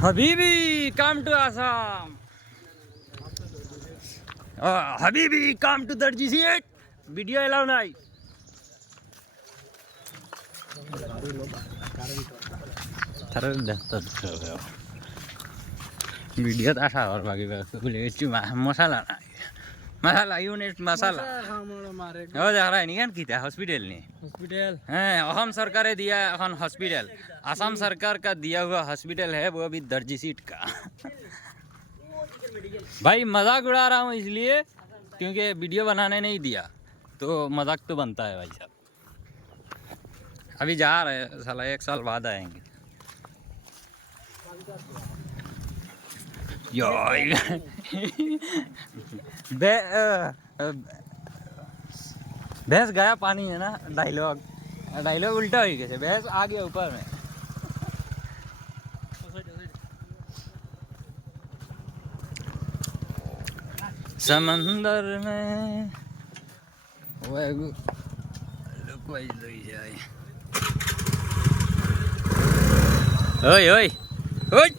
Habibi, come to Assam. Habibi, come to Darji seat. Video allow nahi. Video ta asha aur bagi bole masala nahi. Masala unit masala. ও দেখা নি কেন কিতা hospital नहीं hospital हैं असम सरकार ने दिया এখন हॉस्पिटल असम सरकार का दिया हुआ हॉस्पिटल है वो अभी दर्जी सीट का भाई मजाक उड़ा रहा हूँ इसलिए क्योंकि वीडियो बनाने नहीं दिया तो मजाक तो बनता है भाई साहब अभी जा रहे हैं साला 1 साल बाद आएंगे भैंस गया पानी है ना डायलॉग उल्टा हो गया भैंस आ गया ऊपर में समंदर में ओए ओए ओए